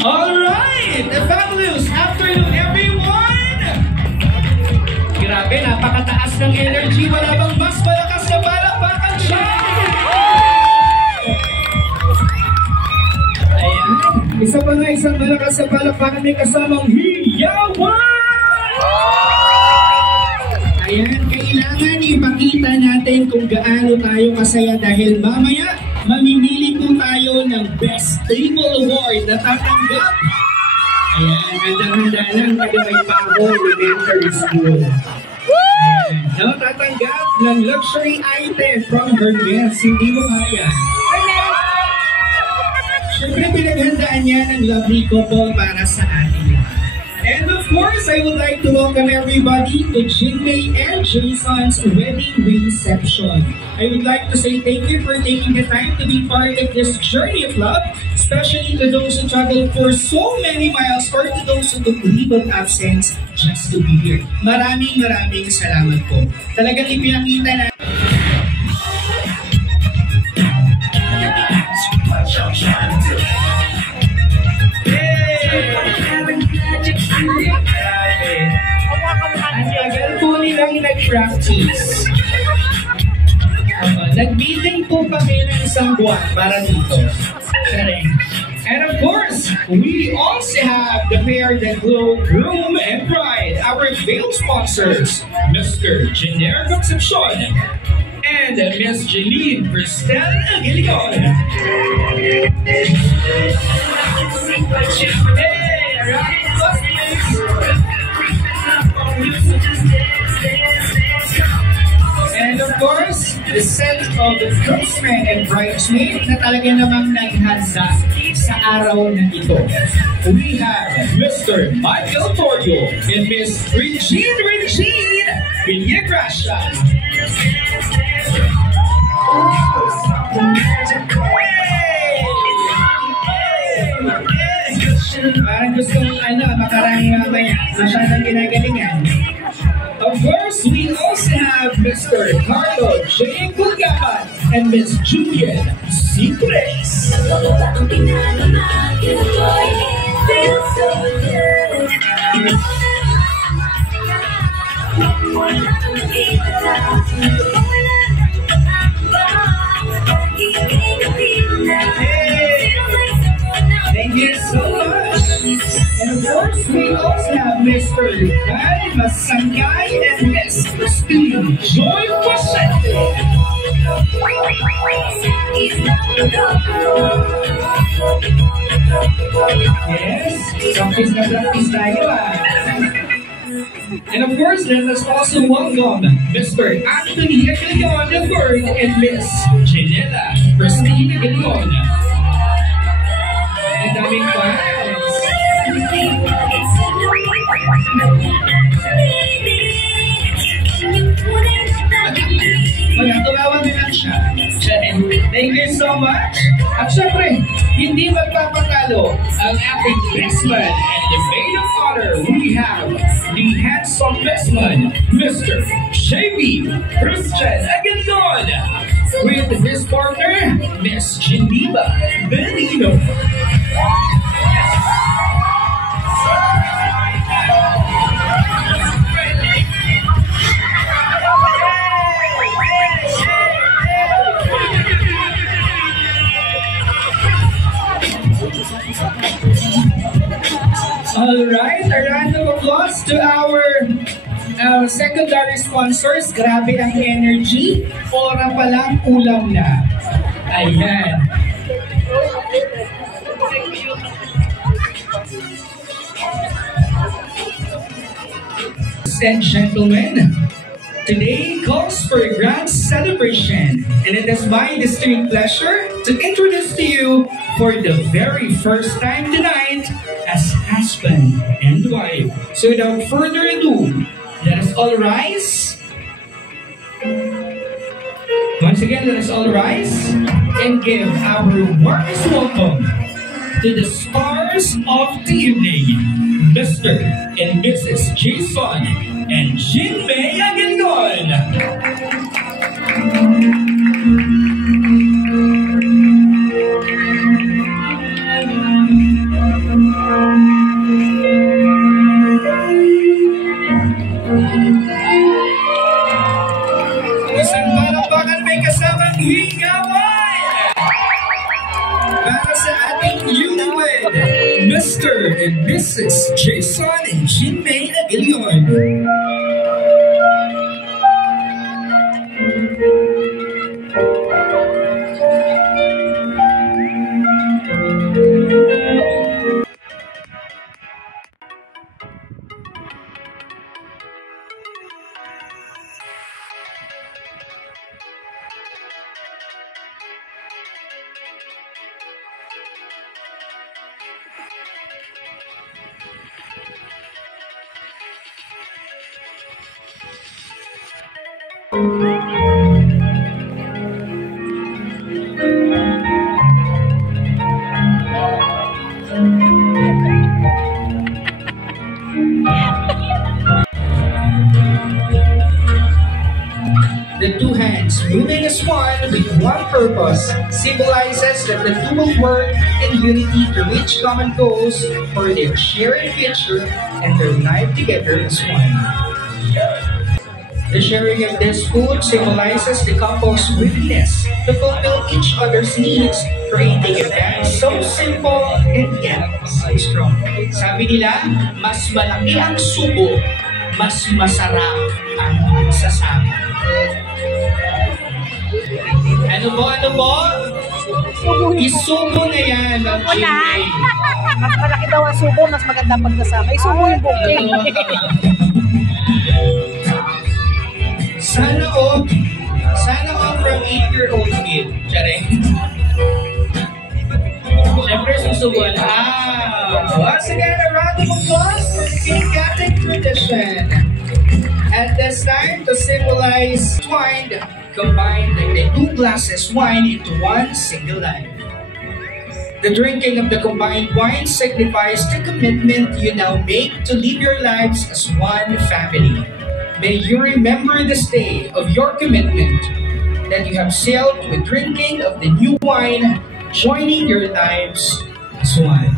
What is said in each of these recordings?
Alright! A fabulous afternoon, everyone! Grabe, napakataas ng energy. Wala bang mas malakas na palakpakan siya? Ayan. Isa pa nga isang malakas na palakpakan may kasamang hiyawan! Ayan, kailangan ipakita natin kung gaano tayo kasaya dahil mamaya mamimili po tayo ng Best Table Award na tatanggap. Ayan, handa-handa lang kada may bago elementary school. Ayan, no, tatanggap ng luxury item from Hermes. Hindi mo kaya. Siyempre, pinaghandaan niya ng lovely couple para sa atin. And of course, I would like to welcome everybody to Jinmei and Jason's wedding reception. I would like to say thank you for taking the time to be part of this journey of love, especially to those who traveled for so many miles or to those who took leave of absence just to be here. Maraming salamat po. Talagang ipinakita na ang tagal po nilang nag-practice. Nag-meeting po kami ng isang buwan para dito. And of course, we also have the pair that will groom and bride, our veil sponsors, Mr. Jenner Concepcion and Miss Jeline Cristel Aguilion. Hey, And of course, the set of the groomsmen and bridesmaids na talaga namang naghanda sa araw na ito. We have Mr. Michael Torrio and Miss Regine Villagracia. Parang gusto makarami mamaya. Masyadong ginagalingan. Of course, we also have Mr. Carlo J. Gulgapan and Miss Julian Secrets. Thank you so much. And of course, we also have Mr. Guy Masangay and Miss Christine Joy Pasente. Yes, practice tayo And of course, let us also welcome Mr. Anthony Galion III and Miss Janela Christine Galion. Ang daming fans. Magtulawan din lang siya. Thank you so much. At syempre, hindi magpapatalo ang ating best man and the maid of honor. We have the handsome best man, Mr. J.B. Christian Agalion, with his partner, Miss Geneva Benino. Alright, a round of applause to our secondary sponsors. Grabe ang energy. Ora pa lang, ulam na. Ayan. Ladies and gentlemen, today calls for a grand celebration, and it is my distinct pleasure to introduce to you for the very first time tonight as husband and wife. So without further ado, let us all rise. Once again, let us all rise and give our warmest welcome to the stars of the evening, Mr. and Mrs. Jason and Jinmei Agalion. Isang palakpakan may kasamang higawan para sa ating newlywed, Mr. and Mrs. Jason and Jinmei Agalion. The two hands moving as one with one purpose symbolizes that the two will work in unity to reach common goals for their shared future and their life together as one. The sharing of this food symbolizes the couple's willingness to fulfill each other's needs, creating a band so simple and yet so strong. Sabi nila, mas malaki ang subo, mas masarap ang pagsasama. Ano po? Isubo na yan ang Jimmy. Mas malaki daw ang subo, mas maganda pagsasama. Isubo yung booking. Sana all from 8-year-old kid. Charing. Siyempre, susubuan. Once again, a round of applause for the Kindergarten tradition. At this time, to symbolize twined, combine the 2 glasses wine into one single life. The drinking of the combined wine signifies the commitment you now make to live your lives as one family. May you remember this day of your commitment that you have sealed with drinking of the new wine, joining your lives as one.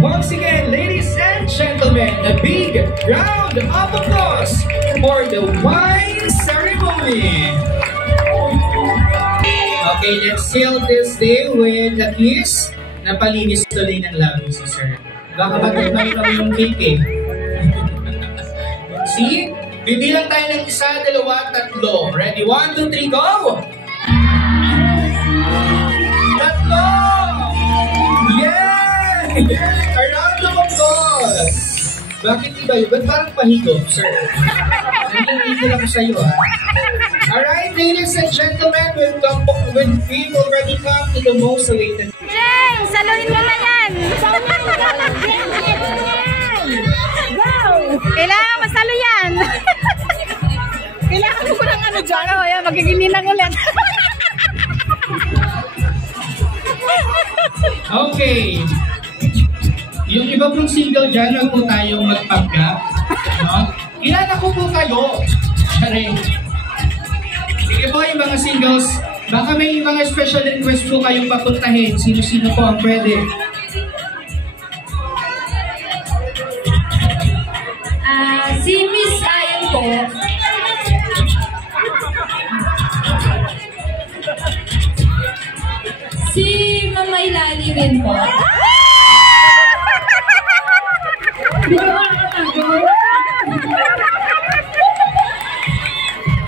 Once again, ladies and gentlemen, a big round of applause for the wine ceremony. Okay, let's seal this day with a kiss. Napalinis tuloy ng labi si sir. Baka matibay kami yung cake eh. See? Bibilang tayo ng 1, 2, 3. Ready? 1, 2, 3, go! Tatlo! Yeah! A round of applause! Bakit iba yun? Ba't parang pahigop, sir? Nandito lang sa'yo, ha? Alright, ladies and gentlemen, we've already come to the most awaited. Jay, saluhin mo na yan! Kailangan masalo yan! Kailangan ko ng ano dyan. Ano, yan, magigininang ulit. Okay. Yung iba pong single dyan, wag po tayong magpagka. No? Kilala ko po kayo. Charing. Sige po yung mga singles, baka may mga special request po kayong papuntahin. Sino-sino po ang pwede? Si Miss Ayan po. Si Mama Ilali rin po.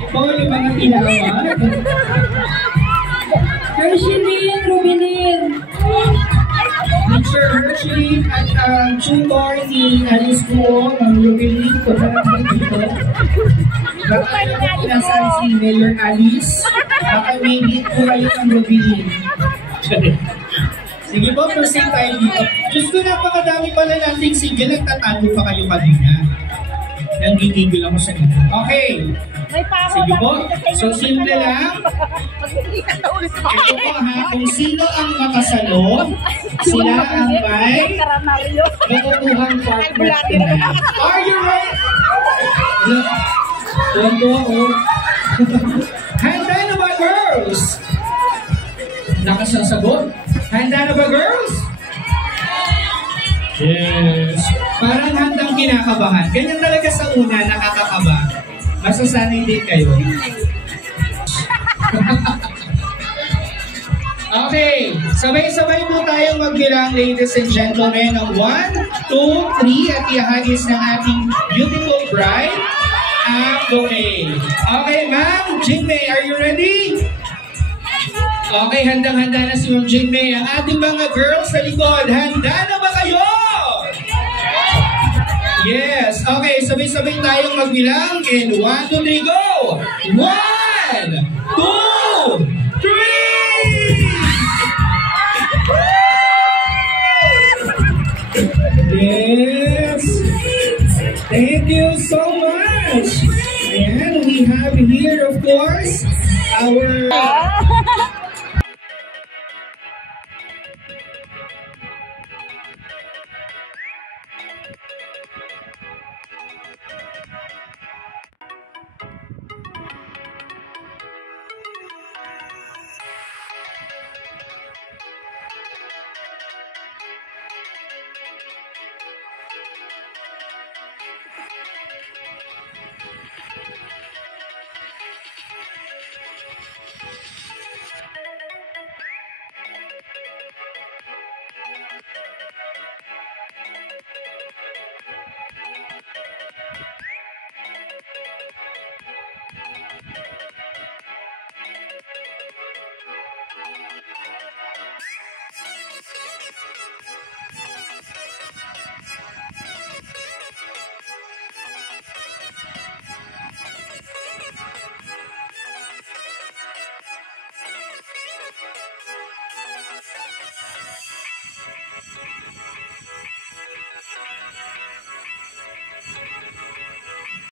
Ito yung mga tinawag. Hersheyline, Rubilin. Teacher Hersheyline at tutor ni Alice po, ng Rubilin, kung saan dito. Baka alam ko nasaan si Mayor Alice. Baka may hit po kayo ng Rubilin. Sige po, proceed tayo dito. Diyos ko, napakadami pala nating single. Nagtatago pa kayo kanina. Nanggigigil ako sa inyo. Okay. Sige po. So, simple lang. Ito po ha, kung sino ang makasalo, sila ang may makukuhang partner. Are you ready? Tuwan-tuwa ako. Handa na ba, girls? Nakasasagot? Handa na ba, girls? Yes. Parang handang kinakabahan. Ganyan talaga sa una, nakakakaba. Masasanay din kayo. Okay. Sabay-sabay po tayong magbilang, ladies and gentlemen, ng 1, 2, 3 at ihagis ng ating beautiful bride, ang bouquet. Okay, ma'am. Jinmei, are you ready? Okay, handang-handa na si Ma'am Jinmei. Ang ating mga girls sa likod, handa na ba kayo? Yes. Okay, sabay-sabay tayong magbilang. And 1, 2, 3, go! 1, 2, 3! Yes. Thank you so much. And we have here, of course, our...